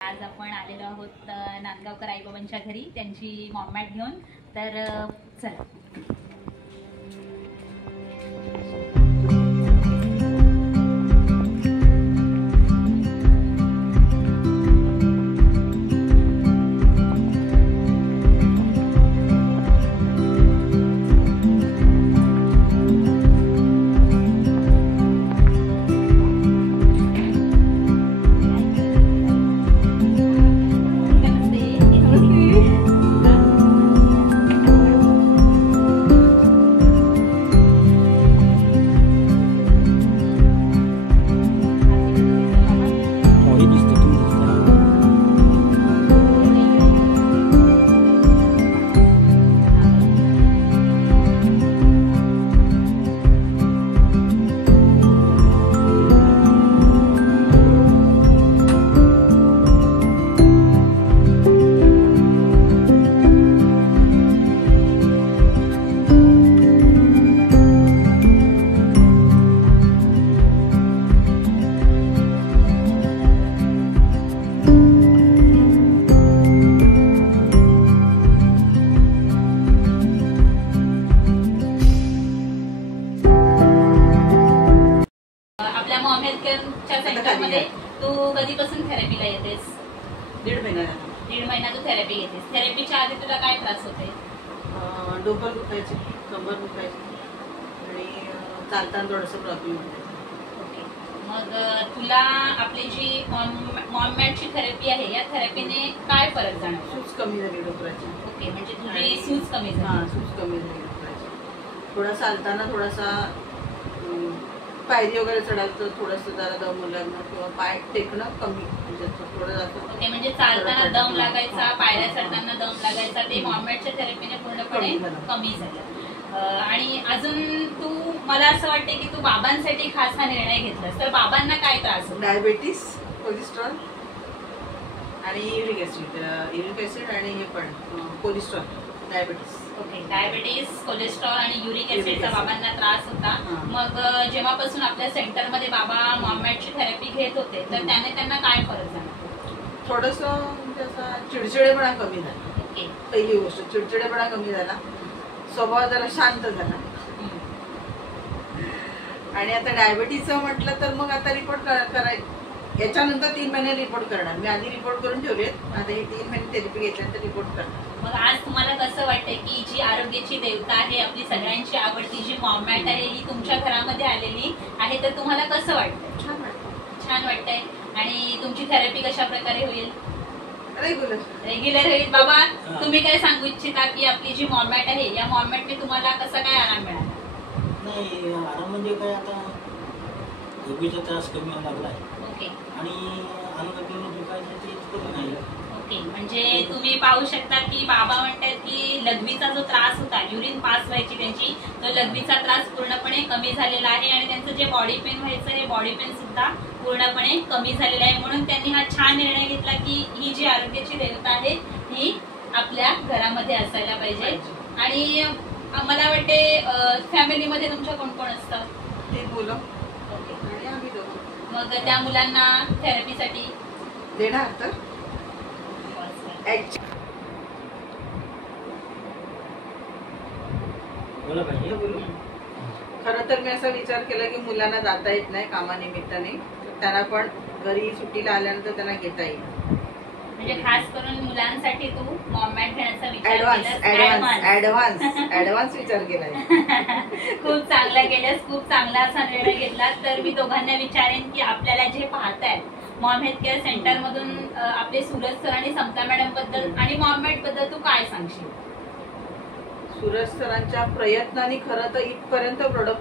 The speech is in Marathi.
आज आपण आलेलो आहोत नांदगावकर आईबाबांच्या घरी त्यांची मॉम मॅट घेऊन. तर चला. मॉम हेल्थ केअरच्या सेंटरमध्ये तू कधीपासून थेरपीला येतेस? 1.5 महिना. 1.5 महिना तू थेरपी घेतेस. थेरपीच्या आधी तुला काय त्रास होते? डोकं दुखायचे, कंबर दुखायची आणि चालताना थोडंसं प्रॉब्लेम होते. ओके. मग तुला आपली जी मॉम मॅटची थेरपी आहे या थेरपीने काय फरक जाणवला? सूज कमी झाली डोक्याची. ओके, म्हणजे तुझी सूज कमी झाली. हां, सूज कमी झाली डोक्याची. थोडा चालताना थोडासा पायरी वगैरे चढायचं थोडंसं जरा दम लागणं किंवा पाय टेकणं कमी, म्हणजे थोडं जास्त. ओके, म्हणजे चालताना दम लागायचा, पायऱ्या चढताना दम लागायचा, ते मॉम मॅटच्या थेरपीने पूर्णपणे कमी झालं. आणि अजून तू मला असं वाटते की तू बाबांसाठी खास हा निर्णय घेतलास. तर बाबांना काय त्रास होतो? डायबिटीस, कोलेस्ट्रॉल आणि युरिक ऍसिड आणि हे पण cholesterol, diabetes. Okay, diabetes, cholesterol आणि युरिक ऍसिडचा बाबांना त्रास होता. मग जेव्हापासून आपल्या सेंटरमध्ये बाबा मॉम मॅटची थेरपी घेत होते तर त्याने त्यांना काय फरक झाला? थोडंसं म्हणजे असा चिडचिडेपणा कमी झाला. ओके, पहिली गोष्ट चिडचिडेपणा कमी झाला, स्वभाव जरा शांत झाला. आणि आता डायबिटीसचं म्हटलं तर मग आता रिपोर्ट करायचं. याच्यानंतर 3 महिने रिपोर्ट करणार. मी आधी रिपोर्ट करून ठेवलेत, आता हे 3 महिने थेरपी घेतल्यानंतर रिपोर्ट करणार. मग आज तुम्हाला कसं वाटतंय की जी आरोग्याची देवता आहे, आपली सगळ्यांची आवडती जी मॉम मॅट आहे ही तुमच्या घरामध्ये आलेली आहे, तर तुम्हाला कसं वाटतंय? छान वाटतं. छान वाटतंय. आणि तुमची थेरपी कशा प्रकारे होईल? रेग्युलर होईल. बाबा, तुम्ही काय सांगू इच्छिता की आपली जी मॉम मॅट आहे या मॉम मॅटने तुम्हाला कसा काय आराम मिळाला? नाही, आराम म्हणजे काय, आता झोपेचा त्रास कमी व्हायला लागलाय. ओके. आणि अंगाकडून दुखायचं ते इतकं नाही. ओके, म्हणजे तुम्ही पाहू शकता की बाबा म्हणतात की लघवीचा जो त्रास होता, युरिन पास व्हायची त्यांची, तो लघवीचा त्रास पूर्णपणे कमी झालेला आहे आणि त्यांचं जे बॉडी पेन व्हायचं हे बॉडी पेन सुद्धा पूर्णपणे कमी झालेलं आहे. म्हणून त्यांनी हा छान निर्णय घेतला की ही जी आरोग्याची देवता आहे ही आपल्या घरामध्ये असायला पाहिजे. आणि मला वाटते फॅमिलीमध्ये तुमच्या कोण कोण असतं? 3 मुलं. ओके. आणि आम्ही दोघं. मग त्या मुलांना थेरपीसाठी देणार तर बोला पाहिजे. खरं तर मी असा विचार केला की मुलांना जाता येत नाही कामानिमित्ताने, त्यांना पण घरी सुट्टीला आल्यानंतर त्यांना घेता येईल. म्हणजे खास करून मुलांसाठी तू मॉम मॅट घेण्याचा विचार ऍडव्हान्स विचार केलाय. खूप चांगला केल्यास, खूप चांगला असा निर्णय घेतला. तर मी दोघांना विचारेन की आपल्याला जे पाहतायत मॉम हेल्थ केअर सेंटर मधून आपले सूरज सर आणि समता मॅडम बद्दल आणि मॉम मॅट बद्दल तू काय सांगशील? सूरज सरांच्या प्रयत्नाने खरं तर इथपर्यंत प्रोडक्ट